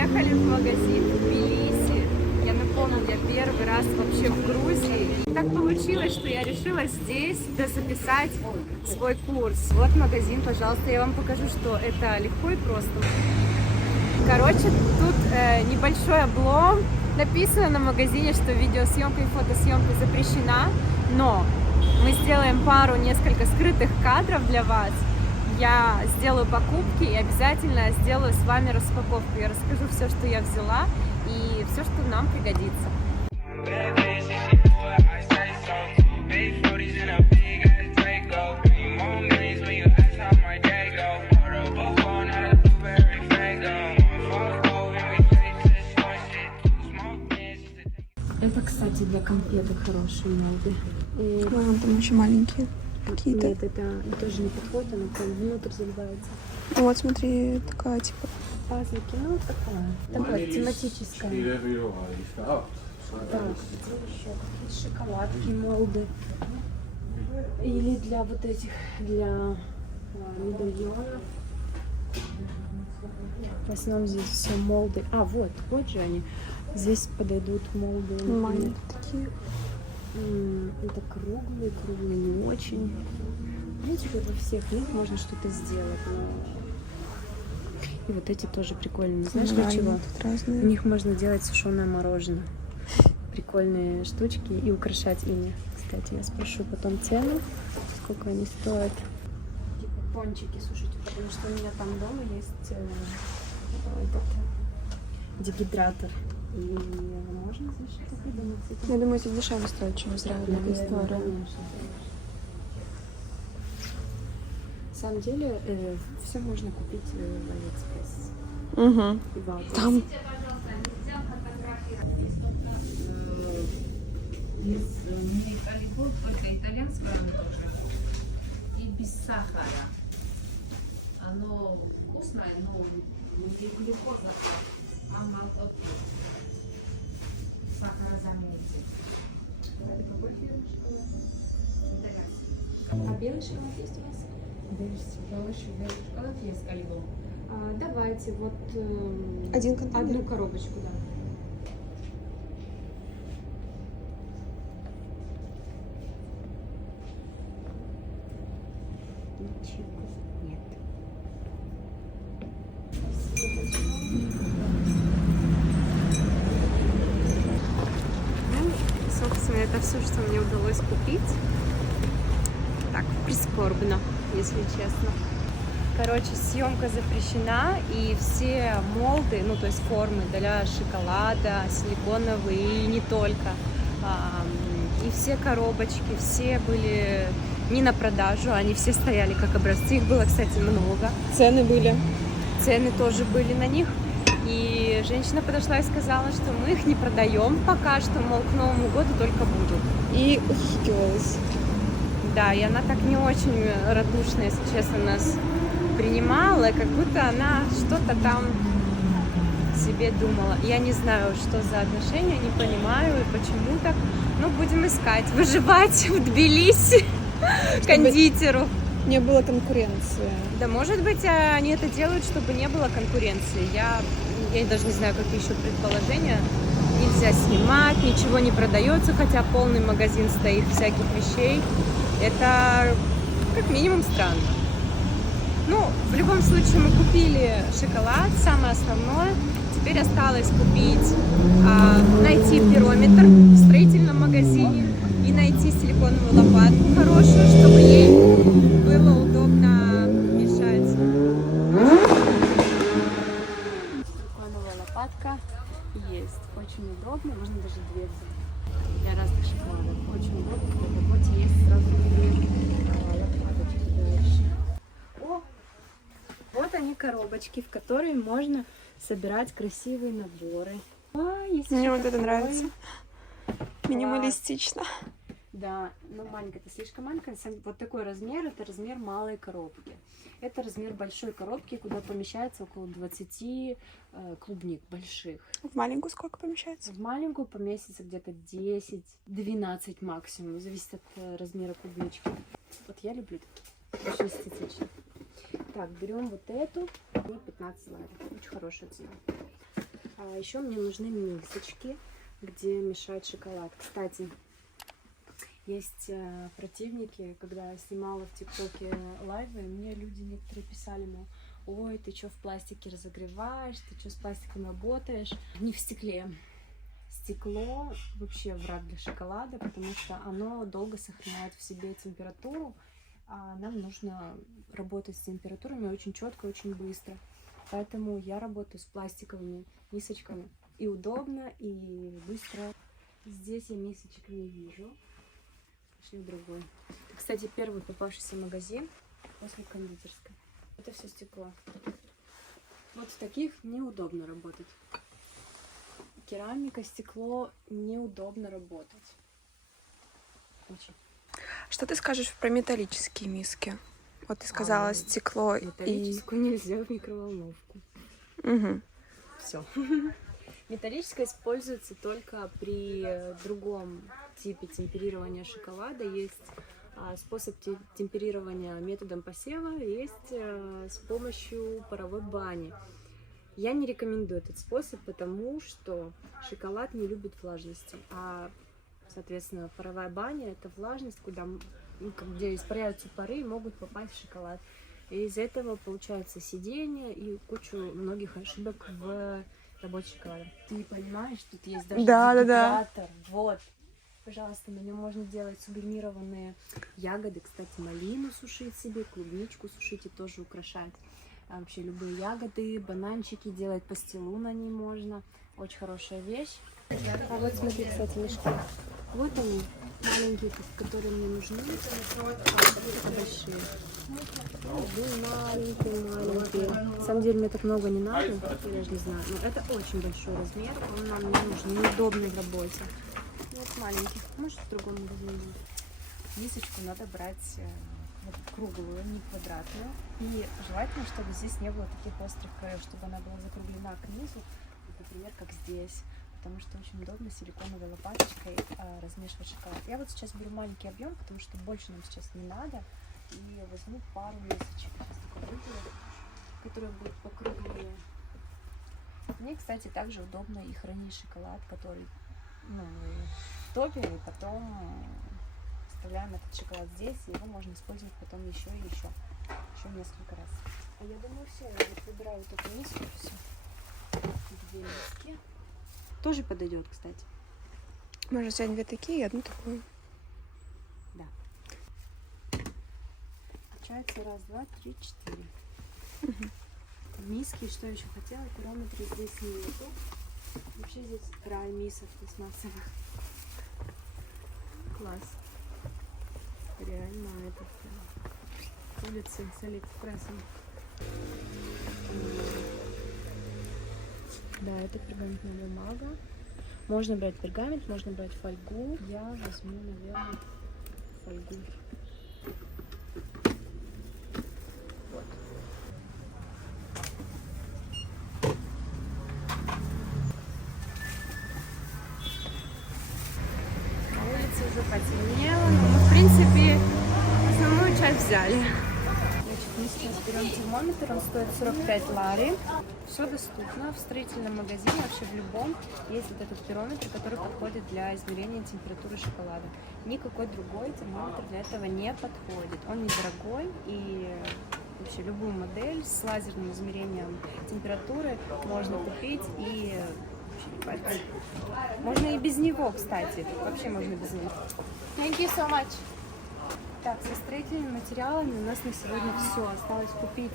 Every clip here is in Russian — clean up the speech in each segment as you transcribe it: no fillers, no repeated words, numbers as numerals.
приехали в магазин в Тбилиси. Я напомню, я первый раз вообще в Грузии. Так получилось, что я решила здесь записать свой курс. Вот магазин, пожалуйста, я вам покажу, что это легко и просто. Короче, тут небольшой облом. Написано на магазине, что видеосъемка и фотосъемка запрещена, но мы сделаем несколько скрытых кадров для вас. Я сделаю покупки и обязательно сделаю с вами распаковку. Я расскажу все, что я взяла, и все, что нам пригодится. Это, кстати, для конфеты хорошие молды. Вон там еще маленькие какие-то. Нет, это тоже не подходит, она прям внутрь заливается. Ну вот смотри, такая типа. Пазлики, ну такая. Такая тематическая. Так, где еще? Какие шоколадки, молды. Или для вот этих, для медальонов. В основном здесь все молды. А, вот же они. Здесь подойдут молды. Маленькие такие. Это круглые не очень. В принципе, во всех них можно что-то сделать. Но... И вот эти тоже прикольные. Знаешь, для чего? В них можно делать сушеное мороженое. Прикольные штучки и украшать ими. Кстати, я спрошу потом цену, сколько они стоят. Типа пончики сушить, потому что у меня там дома есть этот дегидратор. И можно за что-то придумать. Я думаю, это дешевле стоит, чем зря такая история. На самом деле, все можно купить в Алиэкспресс. Угу. Там. Только итальянское тоже. И без сахара. Оно вкусное, но глюкоза. А мало сахара заметит. Это какой фирмы шоколад? Итальянский. А белый шоколад есть у вас? Белый шоколад есть Калибо. Давайте вот Один контейнер? одну коробочку, да. Ничего нет. Ну, собственно, это все, что мне удалось купить. Так, прискорбно, если честно. Короче, съемка запрещена, и все молды, ну, то есть формы для шоколада, силиконовые и не только, и все коробочки, все были не на продажу, они все стояли как образцы, их было, кстати, много. Цены были. Цены тоже были на них, и женщина подошла и сказала, что мы их не продаем пока что, мол, к Новому году только будут. И ухитрилась. Да, и она так не очень радушно, если честно, нас принимала, как будто она что-то там себе думала. Я не знаю, что за отношения, не понимаю и почему так. Но будем искать, выживать в Тбилиси кондитеру. Не было конкуренции. Да, может быть, они это делают, чтобы не было конкуренции. Я даже не знаю, какие еще предположения. Нельзя снимать, ничего не продается, хотя полный магазин стоит всяких вещей. Это как минимум странно. Ну, в любом случае мы купили шоколад, самое основное. Теперь осталось купить, найти пирометр в строительном магазине и найти силиконовую лопатку хорошую, чтобы ей было удобно мешать. Силиконовая лопатка есть. Очень удобно, можно даже две взять для разных шоколадов. Очень удобно, в работе есть сразу две лопаточки дальше. Вот они коробочки, в которые можно собирать красивые наборы. Мне вот это нравится. Минималистично. Да, но маленькая, это слишком маленькая. Вот такой размер, это размер малой коробки. Это размер большой коробки, куда помещается около 20 клубник больших. В маленькую сколько помещается? В маленькую поместится где-то 10-12 максимум, зависит от размера клубнички. Вот я люблю такие, очень эстетично. Так, берем вот эту и 15 лайров. Очень хорошая цена. А еще мне нужны мисочки, где мешать шоколад. Кстати, есть противники, когда я снимала в ТикТоке лайвы, мне люди некоторые писали, мол, ой, ты что в пластике разогреваешь, ты что с пластиком работаешь? Не в стекле. Стекло вообще враг для шоколада, потому что оно долго сохраняет в себе температуру, а нам нужно работать с температурами очень четко, очень быстро. Поэтому я работаю с пластиковыми мисочками. И удобно, и быстро. Здесь я мисочек не вижу. Пошли в другой. Это, кстати, первый попавшийся магазин после кондитерской. Это все стекло. Вот в таких неудобно работать. Керамика, стекло неудобно работать. Очень. Что ты скажешь про металлические миски? Вот ты сказала стекло и... Металлическую нельзя в микроволновку. Угу. Все. Металлическая используется только при другом типе темперирования шоколада. Есть способ темперирования методом посева, есть с помощью паровой бани. Я не рекомендую этот способ, потому что шоколад не любит влажности, а, соответственно, паровая баня — это влажность, где испаряются пары и могут попасть в шоколад. И из-за этого получается сидение и кучу многих ошибок в работе шоколада. Ты понимаешь, тут есть даже дегидратор. Вот. Пожалуйста, на нем можно делать сублимированные ягоды. Кстати, малину сушить себе, клубничку сушить и тоже украшать. А вообще любые ягоды, бананчики, делать пастилу на ней можно. Очень хорошая вещь. А вот смотри, кстати, мешки. Вот они, маленькие, которые мне нужны. Это большие. Маленькие. На самом деле мне так много не надо, я же не знаю. Но это очень большой размер, он нам не нужен, неудобный в работе. Вот маленький, может в другом магазине будет. Мисочку надо брать круглую, не квадратную. И желательно, чтобы здесь не было таких острых краев, чтобы она была закруглена к низу, например, как здесь. Потому что очень удобно силиконовой лопаточкой размешивать шоколад. Я вот сейчас беру маленький объем, потому что больше нам сейчас не надо. И возьму пару мисочек, сейчас такой выберу, которые будут покруглее. Мне, кстати, также удобно и хранить шоколад, который топим, и потом вставляем этот шоколад здесь, и его можно использовать потом еще и еще несколько раз. А я думаю, все, я вот выбираю вот эту миску, все. Две миски. Тоже подойдет, кстати. Можно взять две такие и одну такую. Да. Получается раз, два, три, четыре. Миски, что еще хотела, пирометры здесь нету. Вообще здесь рай мисок пластмассовых. Класс. Реально это улицы с Алиэкспрессом. Да, это пергаментная бумага. Можно брать пергамент, можно брать фольгу. Я возьму, наверное, фольгу. Вот. На улице уже потемнело, но мы, в принципе, основную часть взяли. Мы сейчас берем термометр, он стоит 45 лари. Все доступно в строительном магазине, вообще в любом. Есть вот этот пирометр, который подходит для измерения температуры шоколада. Никакой другой термометр для этого не подходит. Он недорогой, и вообще любую модель с лазерным измерением температуры можно купить и вообще не париться. Можно и без него, кстати. Вообще можно без него. Thank you so much. Так, со строительными материалами у нас на сегодня все. Осталось купить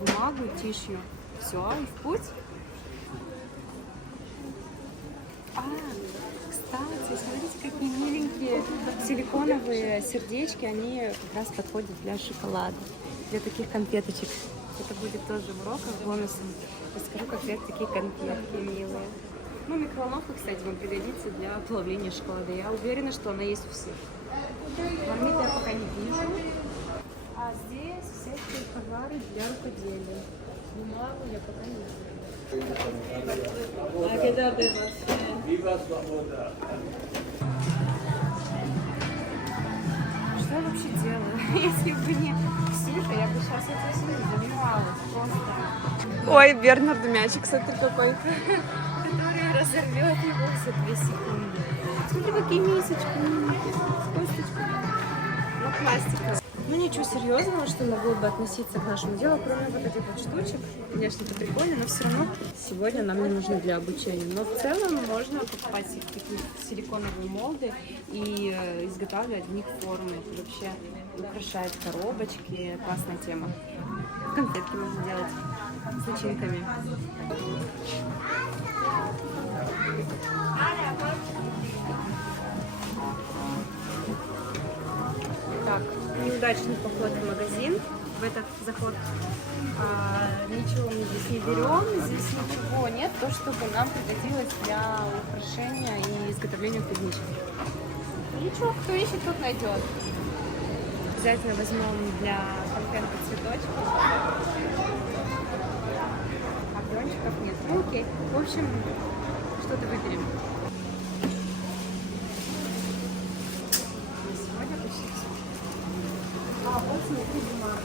бумагу, тишью. Все, и в путь. Кстати, смотрите, какие миленькие силиконовые сердечки. Они как раз подходят для шоколада, для таких конфеточек. Это будет тоже в уроках бонусом. Расскажу, как делать такие конфетки милые. Ну, микроволновка, кстати, вам пригодится для плавления шоколада. Я уверена, что она есть у всех. Магниты я пока не вижу. А здесь всякие товары для рукоделия. Бумагу я пока не вижу. Что я вообще делаю? Если бы не Ксюша, я бы сейчас этим всем занималась просто. Ой, Бернарду мячик, смотри какой. разорвет его за 2 секунды. Смотри, какие мисочки. С косточкой. Ну, пластиковые. Ну, ничего серьезного, что могло бы относиться к нашему делу, кроме вот этих вот штучек. Конечно, это прикольно, но все равно сегодня нам не нужны для обучения. Но в целом можно покупать такие силиконовые молды и изготавливать в них формы. Это вообще украшает коробочки. Классная тема. Конфетки можно делать с начинками. Так, неудачный поход в магазин, в этот заход. Ничего мы здесь не берем, здесь ничего нет, то, чтобы нам пригодилось для украшения и изготовления клубничек. Ничего, кто ищет, тот найдет. Обязательно возьмем для конфетных цветочков. А крончиков нет. Ну окей. В общем, что-то выберем. На сегодня почти все. Вот смотри, бумага.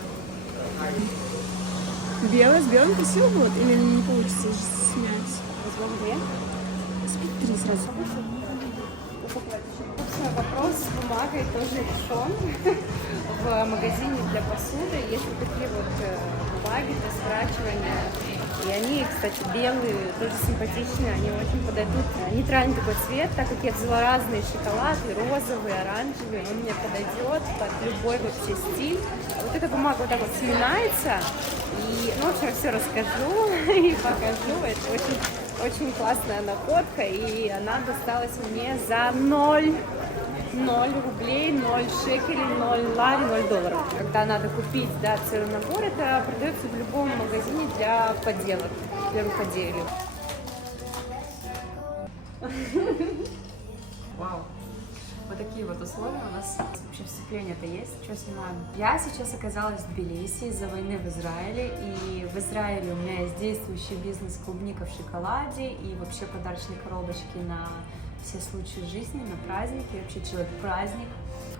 Белое с белым красиво будет? Или не получится снять? Возьмем две. Спить 3 сразу. Собственно, вопрос с бумагой тоже решен. В магазине для посуды есть вот такие вот бумаги для сворачивания. И они, кстати, белые, тоже симпатичные, они очень подойдут. Нейтральный такой цвет, так как я взяла разные шоколады, розовый, оранжевый, он мне подойдет под любой вообще стиль. Вот эта бумага вот так вот сминается, и, ну, в общем, все расскажу и покажу. Это очень классная находка, и она досталась мне за 0 рублей, 0 шекелей, 0 лари, 0 долларов. Когда надо купить, да, целый набор, это продается в любом магазине для поделок, для рукоделия. Вау! Вот такие вот условия у нас. Вообще вступление-то есть, что снимаем. Я сейчас оказалась в Тбилиси из-за войны в Израиле, и в Израиле у меня есть действующий бизнес клубника в шоколаде и вообще подарочные коробочки на все случаи жизни, на праздники, я вообще человек-праздник.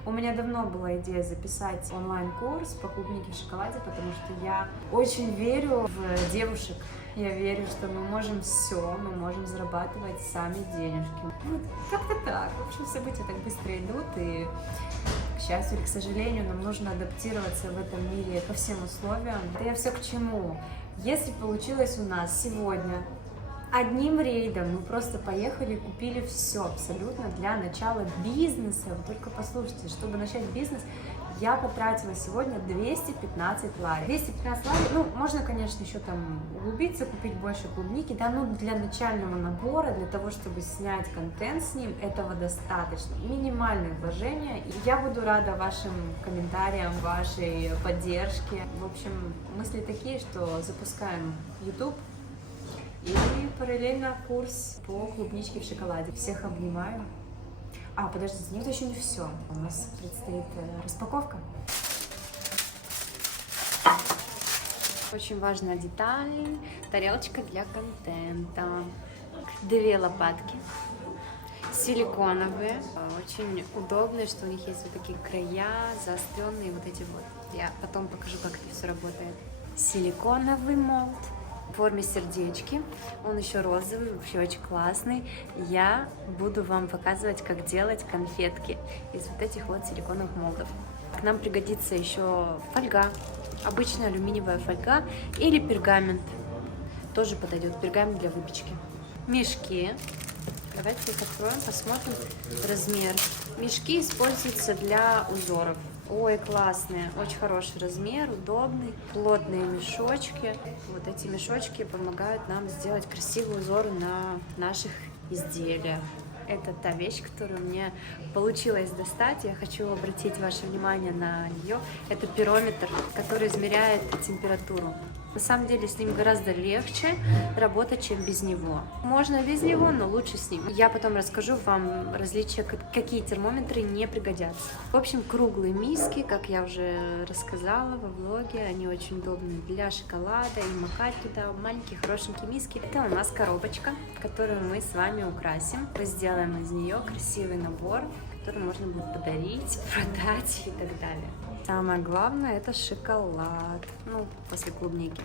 У меня давно была идея записать онлайн-курс по клубнике в шоколаде, потому что я очень верю в девушек. Я верю, что мы можем все, мы можем зарабатывать сами денежки. Вот как-то так. В общем, события так быстро идут, и, к счастью или к сожалению, нам нужно адаптироваться в этом мире по всем условиям. Это я все к чему? Если получилось у нас сегодня одним рейдом мы просто поехали и купили все абсолютно для начала бизнеса. Вы только послушайте, чтобы начать бизнес, я потратила сегодня 215 лари. 215 лари, ну, можно, конечно, еще там углубиться, купить больше клубники, да, ну, для начального набора, для того, чтобы снять контент с ним, этого достаточно. Минимальные вложения. И я буду рада вашим комментариям, вашей поддержке. В общем, мысли такие, что запускаем YouTube, и параллельно курс по клубничке в шоколаде. Всех обнимаю. Подождите, нет, еще не все. У нас предстоит распаковка. Очень важная деталь. Тарелочка для контента. 2 лопатки. Силиконовые. Очень удобные, что у них есть вот такие края, заостренные вот эти вот. Я потом покажу, как это все работает. Силиконовый молд в форме сердечки. Он еще розовый, вообще очень классный. Я буду вам показывать, как делать конфетки из вот этих вот силиконовых молдов. К нам пригодится еще фольга, обычная алюминиевая фольга или пергамент. Тоже подойдет, пергамент для выпечки. Мешки. Давайте их откроем, посмотрим размер. Мешки используются для узоров. Ой, классные, очень хороший размер, удобный, плотные мешочки. Вот эти мешочки помогают нам сделать красивые узоры на наших изделиях. Это та вещь, которую мне получилось достать. Я хочу обратить ваше внимание на нее. Это пирометр, который измеряет температуру. На самом деле с ним гораздо легче работать, чем без него. Можно без него, но лучше с ним. Я потом расскажу вам различия, какие термометры не пригодятся. В общем, круглые миски, как я уже рассказала во влоге, они очень удобны для шоколада и макать туда маленькие хорошенькие миски. Это у нас коробочка, которую мы с вами украсим. Мы сделаем из нее красивый набор, который можно будет подарить, продать и так далее. Самое главное — это шоколад, ну, после клубники.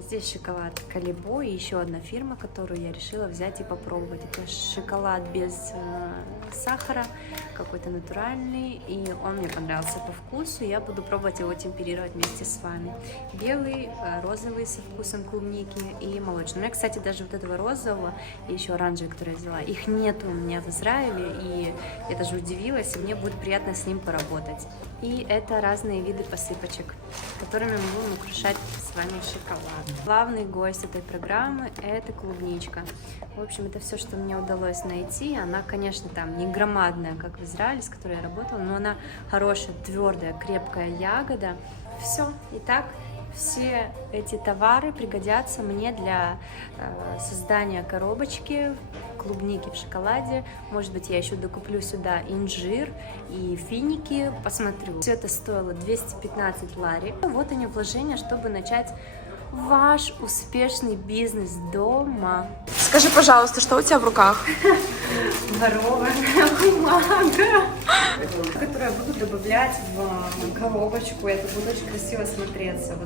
Здесь шоколад Калибо и еще одна фирма, которую я решила взять и попробовать. Это шоколад без сахара, какой-то натуральный, и он мне понравился по вкусу. Я буду пробовать его темперировать вместе с вами. Белый, розовый со вкусом клубники и молочный. У меня, кстати, даже вот этого розового и еще оранжевый, который я взяла, их нету у меня в Израиле, и я даже удивилась, и мне будет приятно с ним поработать. И это разные виды посыпочек, которыми мы будем украшать с вами шоколад. Главный гость этой программы – это клубничка. В общем, это все, что мне удалось найти. Она, конечно, там не громадная, как в Израиле, с которой я работала, но она хорошая, твердая, крепкая ягода. Все. Итак, все эти товары пригодятся мне для создания коробочки клубники в шоколаде. Может быть, я еще докуплю сюда инжир и финики, посмотрю. Все это стоило 215 лари. Вот они вложения, чтобы начать ваш успешный бизнес дома. Скажи, пожалуйста, что у тебя в руках? Ворованная бумага, которую я буду добавлять в коробочку. Это будет очень красиво смотреться.